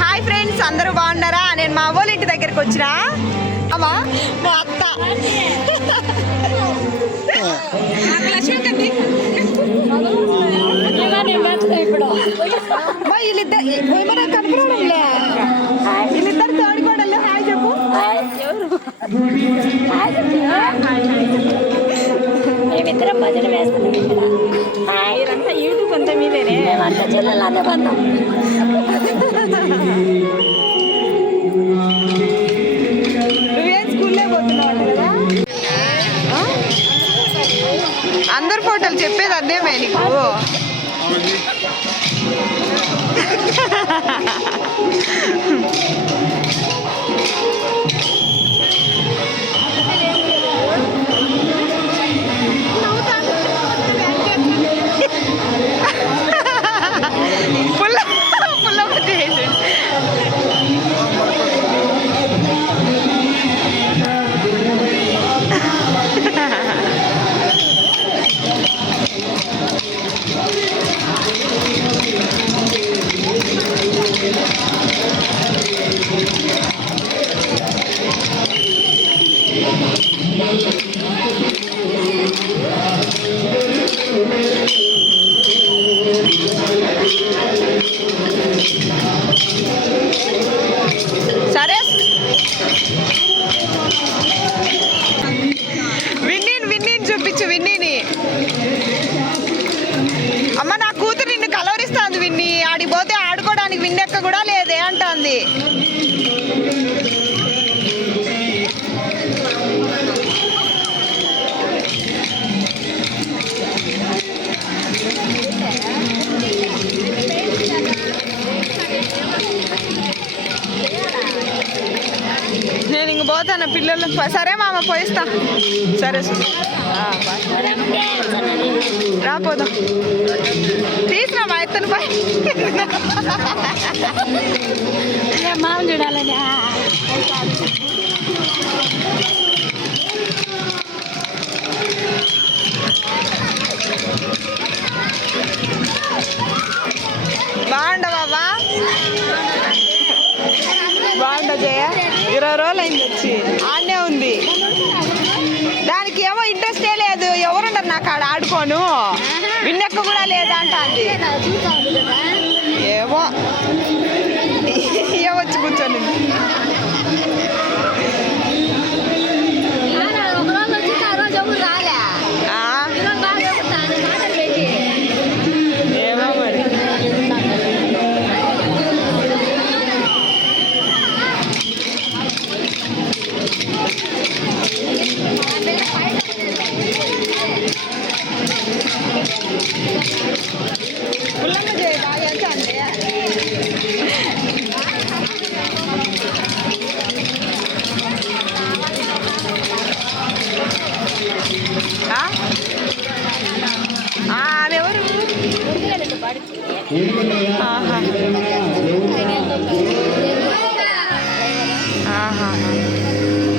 Hi friends, అందరూ బాగున్నారా? నేను మా అవ్వోళ్ళ ఇంటి దగ్గరికి వచ్చినా. అమ్మా మా అత్త వీళ్ళిద్దరు తోడుకోవడంలో హాయ్ చెప్పు. మేమిద్దరం భజన వేస్తున్నాం ఇక్కడ. మీరంతా యూట్యూబ్ అంతా మీదేనే. అంత జిల్లాలో అదే బంధం. నువ్వేం స్కూల్లో పోతున్నావు కదా? అందరు ఫోటోలు చెప్పేది అదేమే నీకు. సరే విన్నీని చూపించు. విన్నీని అమ్మ, నా కూతురు నిన్ను కలవరిస్తుంది. విన్నీ ఆడికి పోతే ఆడుకోవడానికి విన్నెక్క కూడా లేదే అంటుంది. నేను ఇంక పోతాను పిల్లలు. సరే మామ, పోయిస్తా. సరే రాపోదాం. తీసినా మా ఎత్తను పై మామ చూడాలని. బాగుండవా? బాగుండ జయ. 20 రోజులు అయింది వచ్చి. ఆడనే ఉంది. దానికి ఏమో ఇంట్రెస్టే లేదు. ఎవరుండరు నాకు ఆడ ఆడుకోను. విన్నెక్క కూడా లేదంటుంది. ఏమో వచ్చి కూర్చొని. ఏమో మరి. పుల్లమ్మ చేయ బాగా ఎంత అంటే ఎవరు?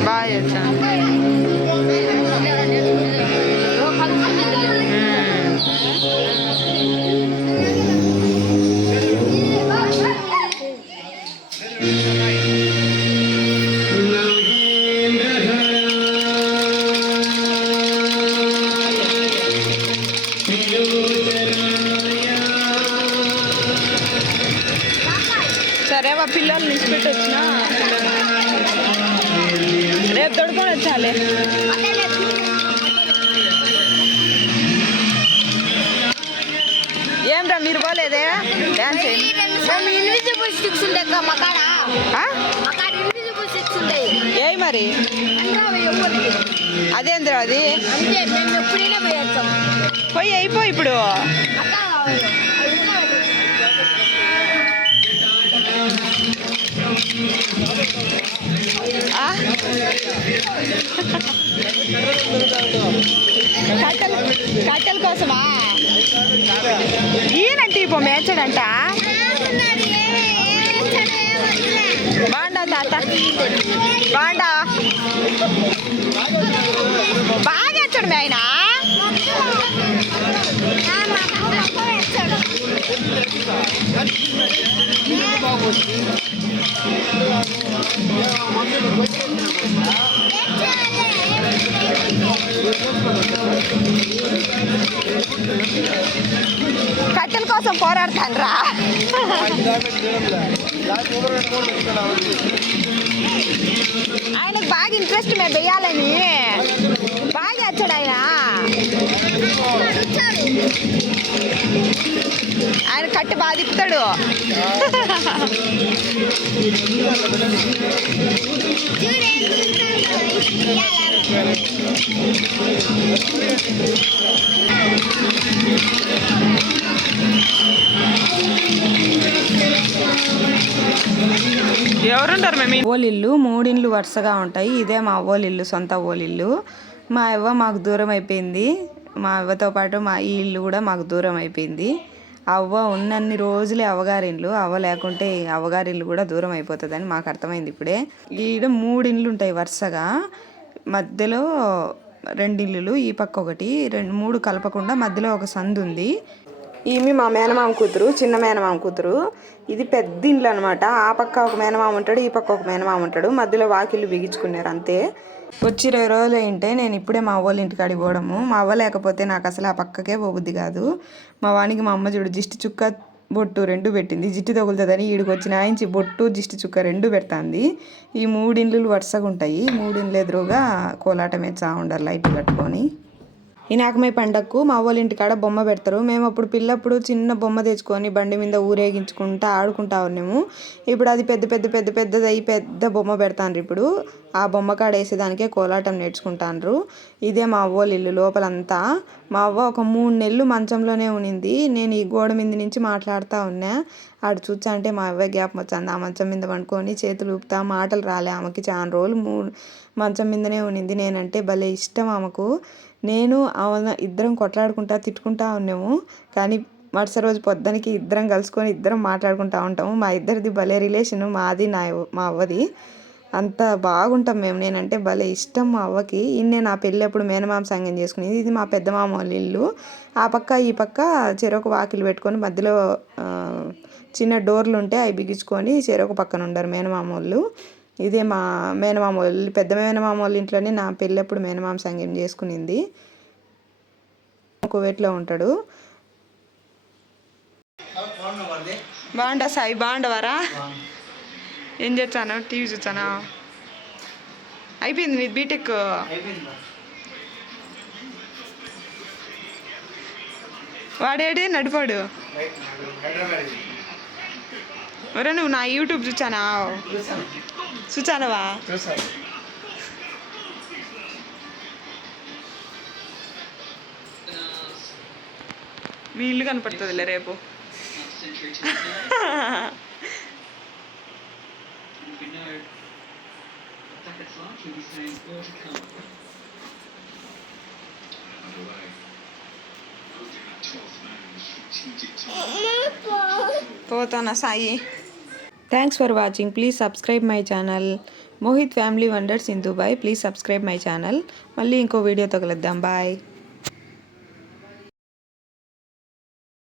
బాగా చేస్తాను. సరేవా, పిల్లలు నిలిచిపెట్టి వచ్చిన రేపు తొడుకొని వచ్చాలే. ఏమ్రా మీరు పోలేదే డాన్స్? ఏ మరి అదేంద్రా అది? పోయి అయిపో ఇప్పుడు. కట్టెల కోసమా? ఈయనంటే ఇప్పుడు మేచడంట. బాగుండా తాత? బాగుండా? బాగా వేస్తాడు మీ ఆయన. కట్టెల కోసం పోరాడతానరా. ఆయనకు బాగా ఇంట్రెస్ట్ మేము వెయ్యాలని బాగా వచ్చాడు ఆయన. ఆయన కట్టి బాగా తిప్పుతాడు. ఎవరుంటారు మేము? ఓలిల్లు 3 ఇండ్లు వరుసగా ఉంటాయి. ఇదే మా ఓలిల్లు, సొంత ఓలిల్లు. మా అవ్వ మాకు దూరం అయిపోయింది. మా అవ్వతో పాటు ఈ ఇల్లు కూడా మాకు దూరం అయిపోయింది. అవ్వ ఉన్నన్ని రోజులే అవ్వగారిల్లు, అవ్వ లేకుంటే అవ్వగారిల్లు కూడా దూరం అయిపోతుందని మాకు అర్థమైంది ఇప్పుడే. ఈడ 3 ఇండ్లు ఉంటాయి వరుసగా. మధ్యలో 2 ఇల్లులు, ఈ పక్క ఒకటి, 3 కలపకుండా మధ్యలో ఒక సందు ఉంది. ఈమె మా మేనమామ కూతురు, చిన్న మేనమామ కూతురు. ఇది పెద్ద ఇండ్లు అనమాట. ఆ పక్క ఒక మేనమామ ఉంటాడు, ఈ పక్క ఒక మేనమామ ఉంటాడు. మధ్యలో వాకిళ్ళు బిగించుకున్నారు అంతే. వచ్చి 20 రోజులు అయింటే నేను ఇప్పుడే మా అవ్వల ఇంటికాడికి పోవడము. మా అవ్వ లేకపోతే నాకు అసలు ఆ పక్కకే పోబుద్ది కాదు. మా వానికి మా అమ్మ చూడు జిష్టి చుక్క బొట్టు 2 పెట్టింది. జిట్టు తగులుతుందని ఈడికి వచ్చిన ఆయించి బొట్టు జిష్టి చుక్క 2 పెడుతుంది. ఈ 3 ఇండ్లు వరుసగా ఉంటాయి. 3 ఇండ్లు ఎదురుగా కోలాటం వేస్తా ఉండరు లైట్లు కట్టుకొని. ఈ నాగమై పండగకు మా అవ్వల ఇంటికాడ బొమ్మ పెడతారు. మేము అప్పుడు పిల్లప్పుడు చిన్న బొమ్మ తెచ్చుకొని బండి మీద ఊరేగించుకుంటా ఆడుకుంటా ఉన్నాము. ఇప్పుడు అది పెద్దదై పెద్ద బొమ్మ పెడతాండ్రు. ఇప్పుడు ఆ బొమ్మ కాడ వేసేదానికే కోలాటం నేర్చుకుంటాండ్రు. ఇదే మా అవ్వల ఇల్లు లోపలంతా. మా అవ్వ ఒక 3 నెలలు మంచంలోనే ఉనింది. నేను ఈ గోడ మీద నుంచి మాట్లాడుతూ ఉన్నా. ఆడు చూచా అంటే మా అవ్వ గ్యాప్ వచ్చింది. ఆ మంచం మీద పండుకొని చేతులు ఊపుతా, మాటలు రాలే ఆమెకి. చాలా రోజులు మంచం మీదనే ఉనింది. నేనంటే భలే ఇష్టం ఆమెకు. నేను ఆమె ఇద్దరం కొట్లాడుకుంటా తిట్టుకుంటా ఉన్నాము. కానీ మరుసటి రోజు పొద్దునకి ఇద్దరం కలుసుకొని ఇద్దరం మాట్లాడుకుంటూ ఉంటాము. మా ఇద్దరిది భలే రిలేషను, మాది మా అవ్వది. అంత బాగుంటాం మేము. నేనంటే భలే ఇష్టం మా అవ్వకి. ఇన్నే నా పెళ్ళి అప్పుడు మేనమామ సంగం చేసుకునేది. ఇది మా పెద్ద మామ వాళ్ళ ఇల్లు. ఆ పక్క ఈ పక్క చెరొక వాకిలు పెట్టుకొని మధ్యలో చిన్న డోర్లు ఉంటే అవి బిగించుకొని చెరొక పక్కన ఉండరు మేనమామ వాళ్ళు. ఇదే మా మేనమామ వాళ్ళు, పెద్ద మేనమామ వాళ్ళ ఇంట్లోనే నా పెళ్ళప్పుడు మేనమామ సంగం చేసుకునింది. కువైట్లో ఉంటాడు. బాగుంటా సాయి, బాగుండవారా? ఏం చేస్తాను? టీవీ చూస్తానా? అయిపోయింది నీది బీటెక్? వాడేడి నడిపాడు? ఒరే నువ్వు నా యూట్యూబ్ చూచానా? చూచానవా? మీ ఇల్లు కనపడుతుందిలే రేపు. పోతానా Sai? Thanks for watching. Please subscribe my channel Mohit family wonders in Dubai. Please subscribe my channel. మళ్ళీ ఇంకో వీడియోతో కలుద్దాం. బాయ్.